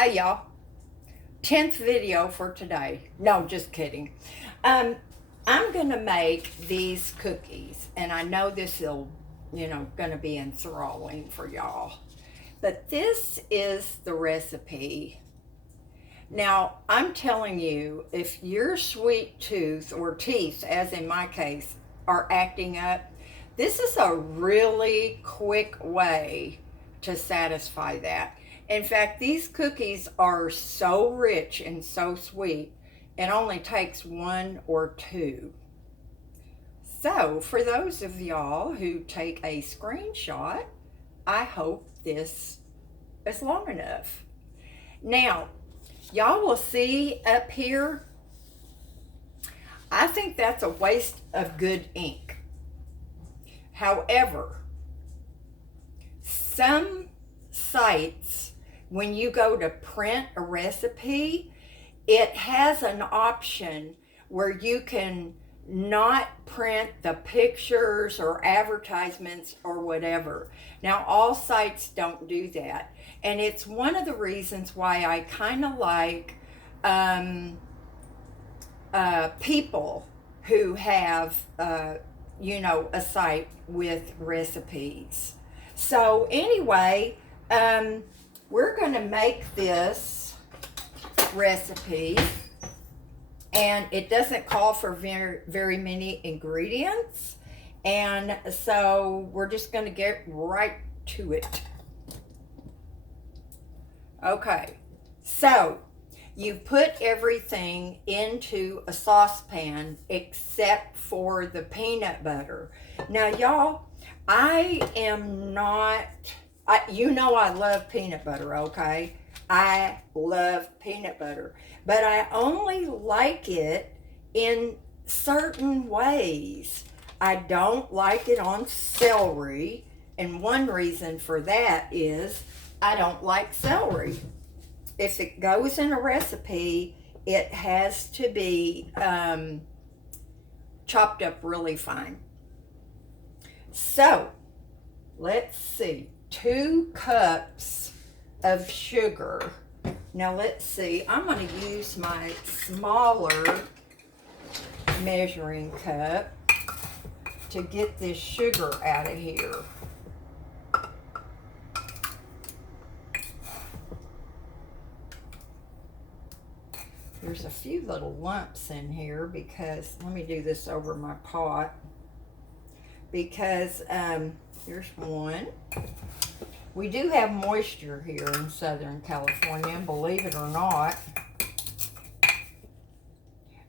Hey y'all, 10th video for today. No, just kidding. Um, I'm gonna make these cookies, and I know this will, gonna be enthralling for y'all. But this is the recipe. Now, I'm telling you, if your sweet tooth or teeth, as in my case, are acting up, this is a really quick way to satisfy that. In fact, these cookies are so rich and so sweet, it only takes one or two. So, for those of y'all who take a screenshot, I hope this is long enough. Now, y'all will see up here, I think that's a waste of good ink. However, some sites, when you go to print a recipe, it has an option where you can not print the pictures or advertisements or whatever. Now, all sites don't do that. And it's one of the reasons why I kind of like people who have, a site with recipes. So, anyway, we're going to make this recipe, and it doesn't call for very many ingredients, and so we're just going to get right to it. Okay, so you put everything into a saucepan except for the peanut butter. Now, y'all, I am not, I love peanut butter, okay? I love peanut butter, but I only like it in certain ways. I don't like it on celery, and one reason for that is I don't like celery. If it goes in a recipe, it has to be chopped up really fine. So, let's see, 2 cups of sugar. Now let's see, I'm going to use my smaller measuring cup to get this sugar out of here. There's a few little lumps in here because, let me do this over my pot, because here's one. We do have moisture here in Southern California, believe it or not.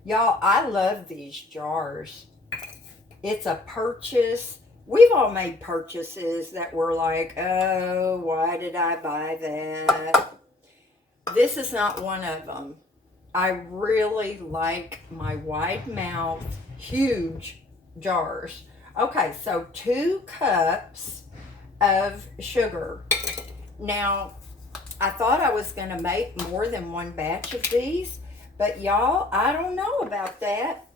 Y'all, I love these jars. It's a purchase. We've all made purchases that were like, oh, why did I buy that? This is not one of them. I really like my wide mouth, huge jars. Okay, so 2 cups of sugar. Now, I thought I was going to make more than one batch of these, but y'all, I don't know about that.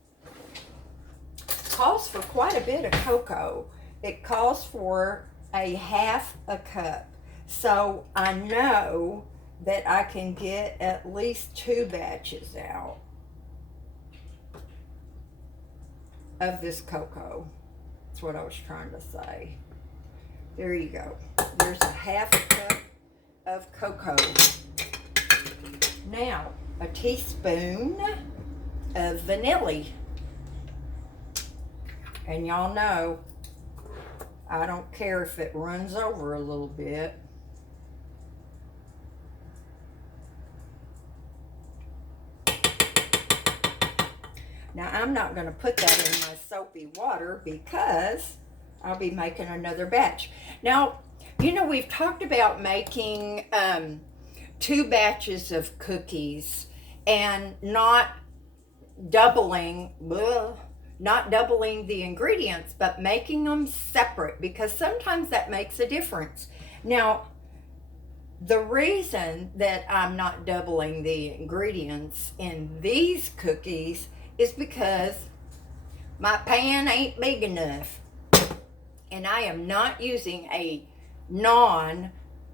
It calls for quite a bit of cocoa. It calls for a half a cup. So I know that I can get at least 2 batches out of this cocoa. That's what I was trying to say. There you go. There's a half a cup of cocoa. Now, a teaspoon of vanilla. And y'all know, I don't care if it runs over a little bit. Now, I'm not going to put that in my soapy water because I'll be making another batch. Now, we've talked about making 2 batches of cookies and not doubling the ingredients, but making them separate, because sometimes that makes a difference. Now, the reason that I'm not doubling the ingredients in these cookies is because my pan ain't big enough, and I am not using a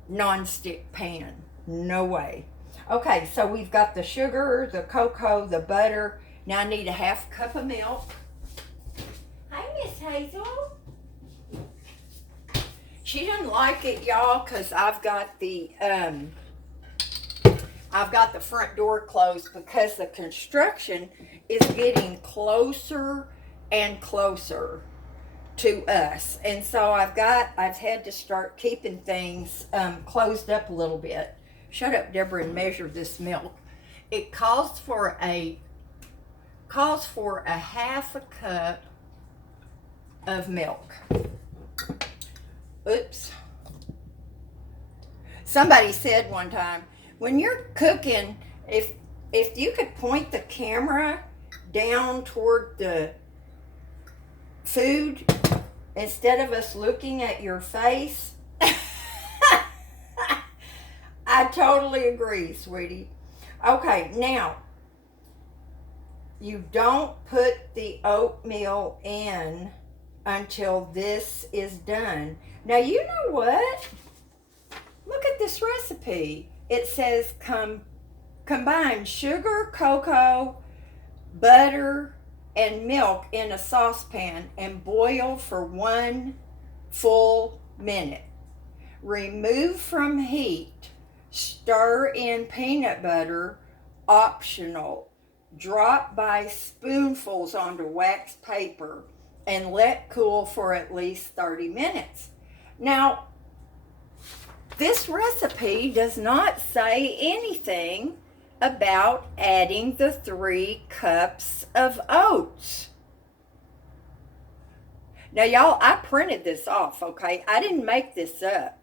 non-stick pan. No way. Okay, so we've got the sugar, the cocoa, the butter. Now I need a half cup of milk. Hi, Miss Hazel. She doesn't like it, y'all, because I've got the front door closed because the construction is getting closer and closer to us. And so I've had to start keeping things closed up a little bit. Shut up, Deborah, and measure this milk. It calls for a half a cup of milk. Oops. Somebody said one time, when you're cooking, if you could point the camera down toward the food instead of us looking at your face. I totally agree, sweetie. Okay, now you don't put the oatmeal in until this is done. Now, you know what? Look at this recipe. It says combine sugar, cocoa, butter, and milk in a saucepan and boil for 1 full minute. Remove from heat. Stir in peanut butter, optional. Drop by spoonfuls onto wax paper and let cool for at least 30 minutes. Now, this recipe does not say anything about adding the 3 cups of oats. Now, y'all, I printed this off, okay? I didn't make this up.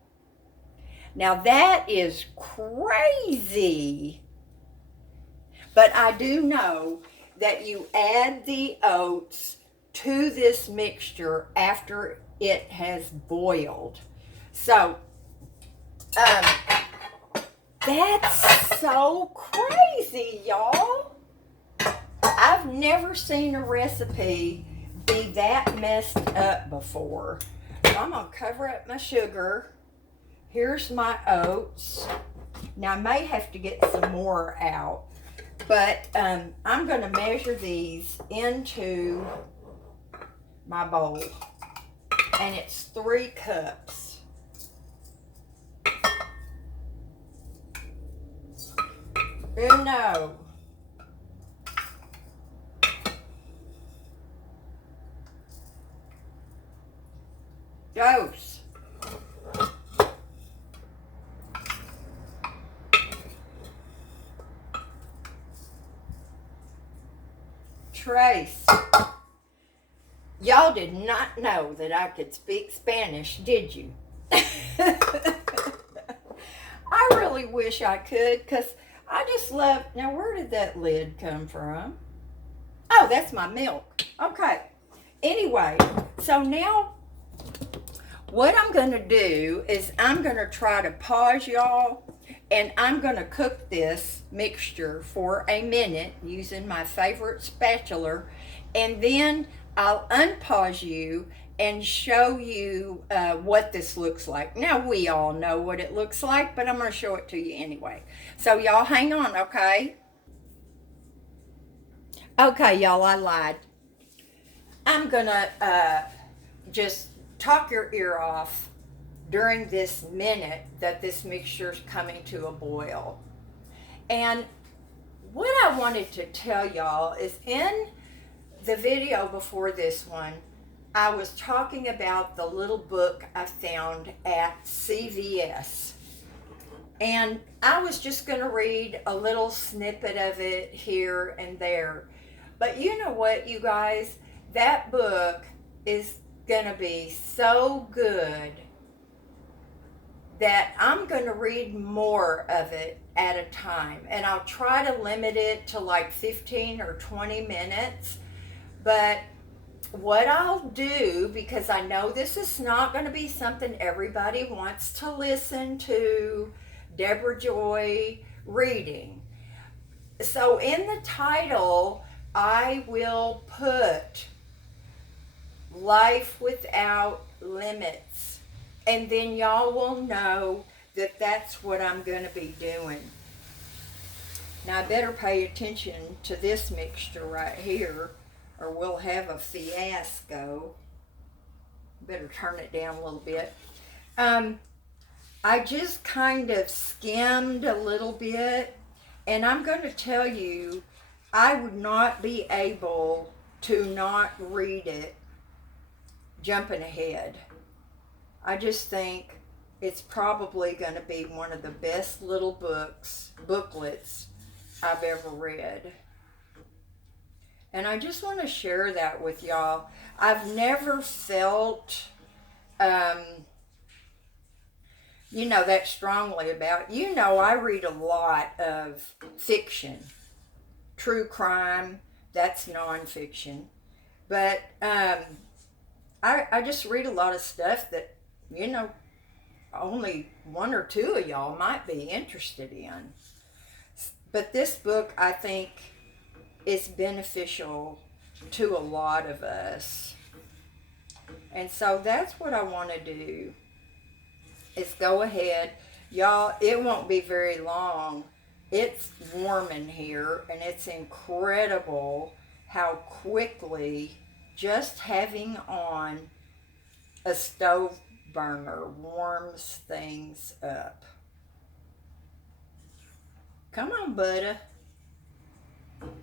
Now, that is crazy. But I do know that you add the oats to this mixture after it has boiled. So, that's so crazy, y'all. I've never seen a recipe be that messed up before. So I'm going to cover up my sugar. Here's my oats. Now, I may have to get some more out, but I'm going to measure these into my bowl. And it's 3 cups. Uno. Dos. Tres. Y'all did not know that I could speak Spanish, did you? I really wish I could, because I just love... Now, where did that lid come from? Oh, that's my milk. Okay. Anyway, so now what I'm going to do is I'm going to try to pause y'all, and I'm going to cook this mixture for a minute using my favorite spatula, and then I'll unpause you and show you what this looks like. Now, we all know what it looks like, but I'm going to show it to you anyway. So, y'all hang on, okay? Okay, y'all, I lied. I'm going to just talk your ear off during this minute that this mixture is coming to a boil. And what I wanted to tell y'all is in the video before this one, I was talking about the little book I found at CVS. And I was just going to read a little snippet of it here and there. But you know what, you guys? That book is going to be so good that I'm going to read more of it at a time. And I'll try to limit it to like 15 or 20 minutes. But what I'll do, because I know this is not going to be something everybody wants to listen to, Debrajoy reading. So in the title, I will put Life Without Limits. And then y'all will know that that's what I'm going to be doing. Now I better pay attention to this mixture right here or we'll have a fiasco. Better turn it down a little bit. I just kind of skimmed a little bit, and I'm going to tell you, I would not be able to not read it jumping ahead. I just think it's probably going to be one of the best little booklets I've ever read. And I just want to share that with y'all. I've never felt, that strongly about, I read a lot of fiction, true crime, that's nonfiction. But I just read a lot of stuff that, only one or two of y'all might be interested in. But this book, I think, is beneficial to a lot of us. And so that's what I want to do, is go ahead. Y'all, it won't be very long. It's warm in here, and it's incredible how quickly just having on a stove burner warms things up. Come on, butter.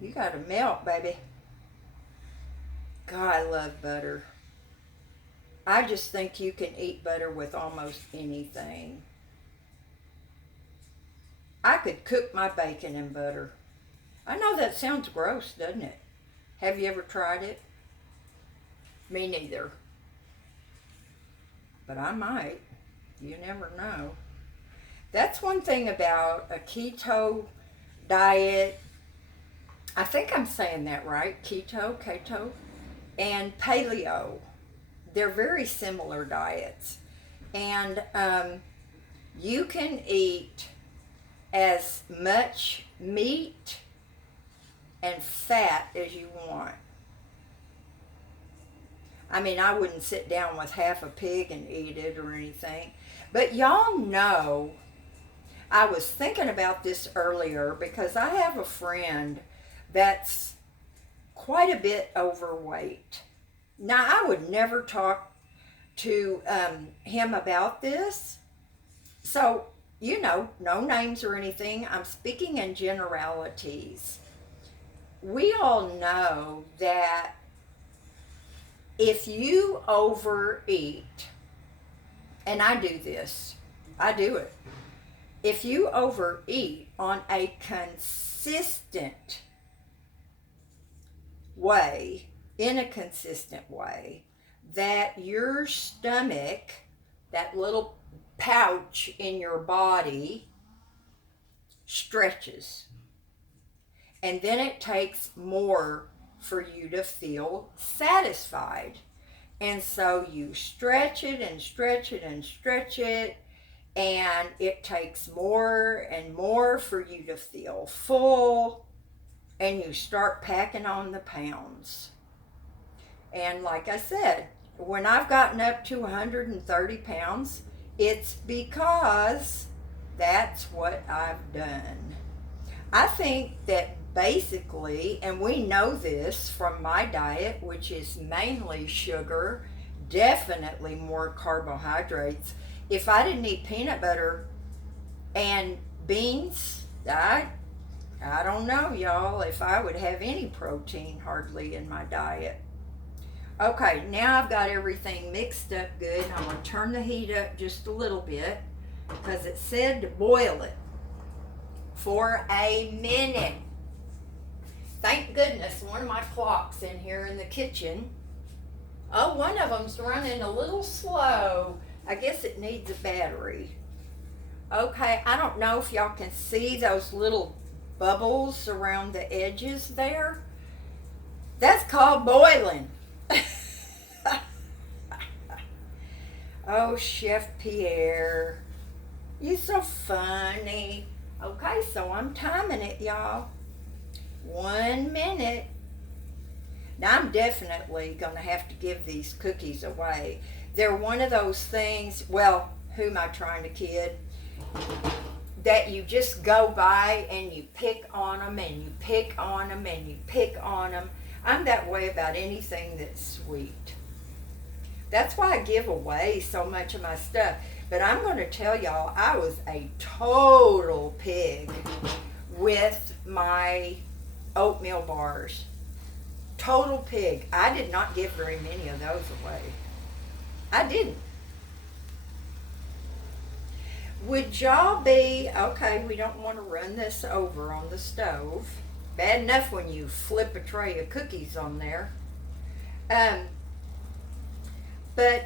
You gotta melt, baby. God, I love butter. I just think you can eat butter with almost anything. I could cook my bacon in butter. I know that sounds gross, doesn't it? Have you ever tried it? Me neither. But I might. You never know. That's one thing about a keto diet. I think I'm saying that right. Keto, and paleo. They're very similar diets. And you can eat as much meat and fat as you want. I mean, I wouldn't sit down with half a pig and eat it or anything. But y'all know, I was thinking about this earlier because I have a friend that's quite a bit overweight. Now, I would never talk to him about this. So, no names or anything. I'm speaking in generalities. We all know that if you overeat, and I do this, I do it. If you overeat on a consistent way, in a consistent way, that your stomach, that little pouch in your body, stretches. And then it takes more for you to feel satisfied. And so you stretch it and stretch it and stretch it, and it takes more and more for you to feel full, and you start packing on the pounds. And like I said, when I've gotten up to 130 pounds, it's because that's what I've done. I think that basically, and we know this from my diet, which is mainly sugar, definitely more carbohydrates. If I didn't eat peanut butter and beans, I don't know, y'all, if I would have any protein hardly in my diet. Okay, now I've got everything mixed up good. I'm going to turn the heat up just a little bit because it said to boil it for a minute. Thank goodness one of my clocks in here in the kitchen. Oh, one of them's running a little slow. I guess it needs a battery. Okay, I don't know if y'all can see those little bubbles around the edges there. That's called boiling. Oh, Chef Pierre, you so funny. Okay, so I'm timing it, y'all. 1 minute. Now, I'm definitely going to have to give these cookies away. They're one of those things, well, who am I trying to kid? that you just go by and you pick on them and you pick on them and you pick on them. I'm that way about anything that's sweet. That's why I give away so much of my stuff. But I'm going to tell y'all, I was a total pig with my oatmeal bars. Total pig. I did not give very many of those away. I didn't. Would y'all be, okay, we don't want to run this over on the stove. Bad enough when you flip a tray of cookies on there. But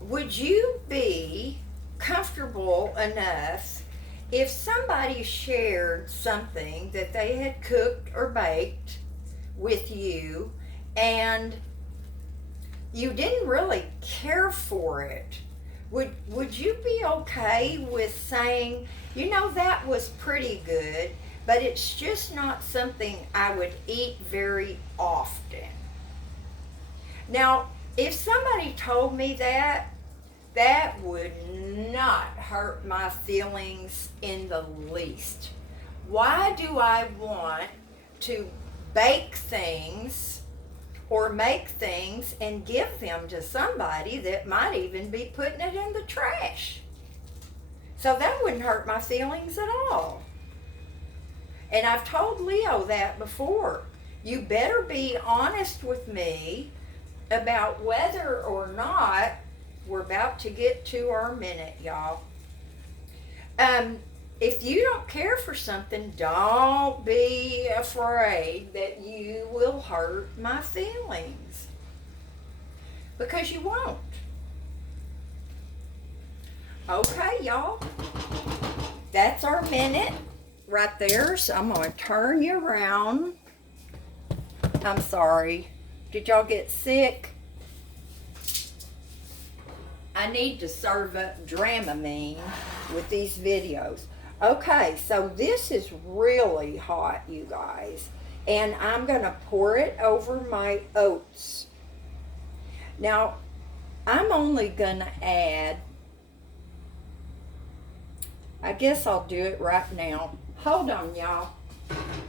would you be comfortable enough if somebody shared something that they had cooked or baked with you and you didn't really care for it? Would you be okay with saying, you know, that was pretty good, but it's just not something I would eat very often? Now, if somebody told me that, that would not hurt my feelings in the least. Why do I want to bake things or make things and give them to somebody that might even be putting it in the trash? So that wouldn't hurt my feelings at all. And I've told Leo that before. You better be honest with me about whether or not we're about to get to our minute, y'all. If you don't care for something, don't be afraid that you will hurt my feelings. Because you won't. Okay, y'all. That's our minute right there. So I'm going to turn you around. I'm sorry. Did y'all get sick? I need to serve up Dramamine with these videos. Okay, so this is really hot, you guys. And I'm going to pour it over my oats. Now, I'm only going to add, I guess I'll do it right now. Hold on, y'all.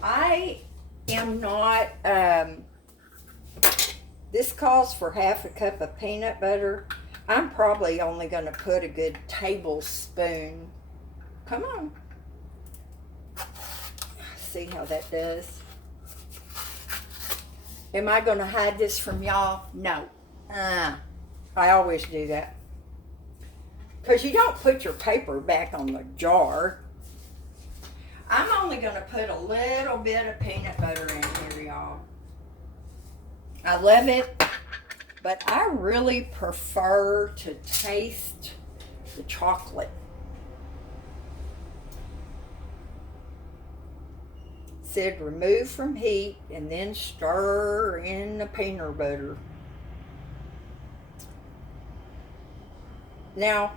I am not, this calls for half a cup of peanut butter. I'm probably only going to put a good tablespoon. Come on. See how that does. Am I going to hide this from y'all? No. I always do that. Because you don't put your paper back on the jar. I'm only going to put a little bit of peanut butter in here, y'all. I love it, but I really prefer to taste the chocolate. Said remove from heat and then stir in the peanut butter. Now,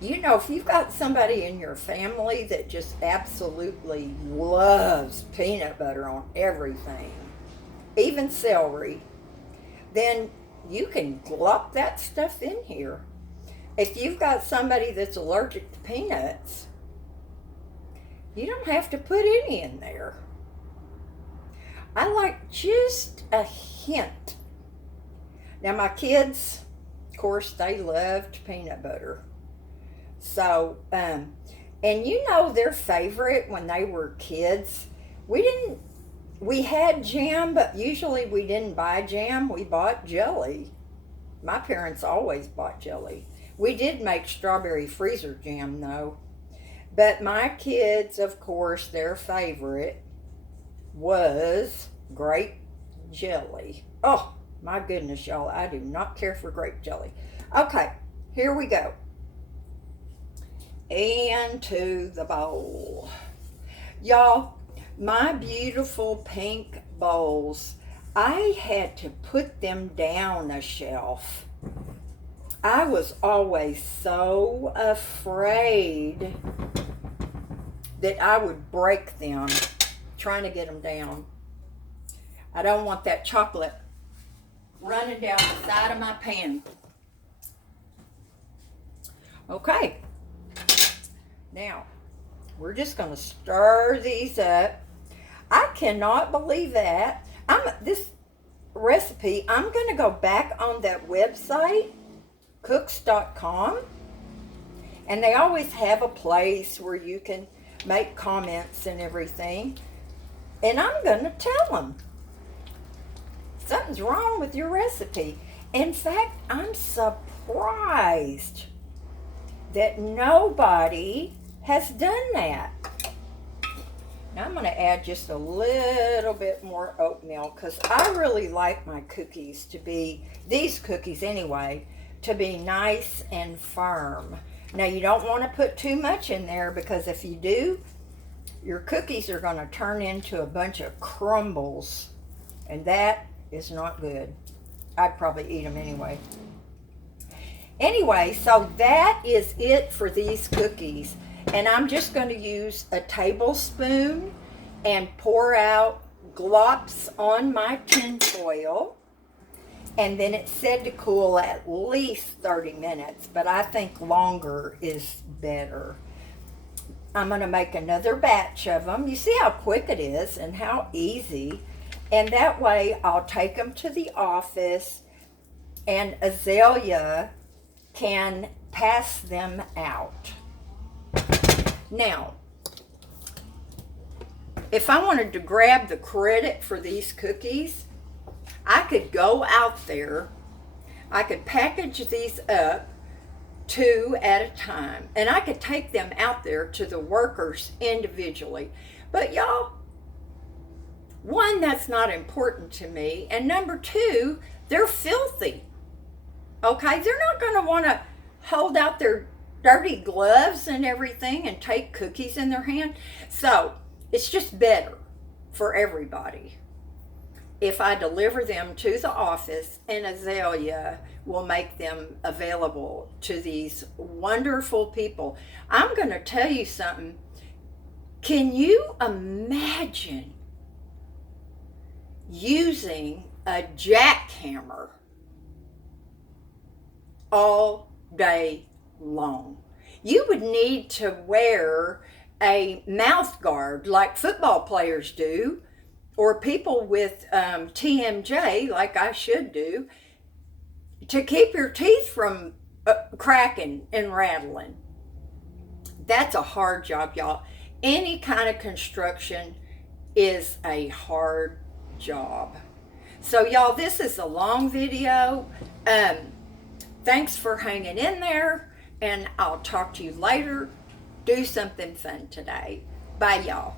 you know, if you've got somebody in your family that just absolutely loves peanut butter on everything, even celery, then you can glop that stuff in here. If you've got somebody that's allergic to peanuts, you don't have to put any in there. I like just a hint. Now my kids, of course, they loved peanut butter. So, and you know their favorite when they were kids, we had jam, but usually we didn't buy jam, we bought jelly. My parents always bought jelly. We did make strawberry freezer jam though. But my kids, of course, their favorite was grape jelly. Oh, my goodness, y'all, I do not care for grape jelly. Okay, here we go. Into the bowl. Y'all, my beautiful pink bowls, I had to put them down a shelf. I was always so afraid that I would break them trying to get them down. I don't want that chocolate running down the side of my pan. Okay. Now, we're just going to stir these up. I cannot believe that. This recipe, I'm going to go back on that website, cooks.com, and they always have a place where you can make comments and everything. And I'm going to tell them something's wrong with your recipe. In fact, I'm surprised that nobody has done that. Now I'm going to add just a little bit more oatmeal because I really like my cookies to be, these cookies anyway, to be nice and firm. Now you don't want to put too much in there because if you do, your cookies are going to turn into a bunch of crumbles, and that is not good. I'd probably eat them anyway. Anyway, so that is it for these cookies. And I'm just going to use a tablespoon and pour out glops on my tin foil. And then it's said to cool at least 30 minutes, but I think longer is better. I'm going to make another batch of them. You see how quick it is and how easy. And that way I'll take them to the office and Azalea can pass them out. Now, if I wanted to grab the credit for these cookies, I could go out there, I could package these up 2 at a time, and I could take them out there to the workers individually. But y'all, one, that's not important to me, and number 2, they're filthy. Okay, they're not going to want to hold out their dirty gloves and everything and take cookies in their hand. So it's just better for everybody if I deliver them to the office and Azalea will make them available to these wonderful people. I'm going to tell you something. Can you imagine using a jackhammer all day long? You would need to wear a mouth guard like football players do, or people with TMJ like I should do, to keep your teeth from cracking and rattling. That's a hard job, y'all. Any kind of construction is a hard job. So y'all, this is a long video. Thanks for hanging in there, and I'll talk to you later. Do something fun today. Bye, y'all.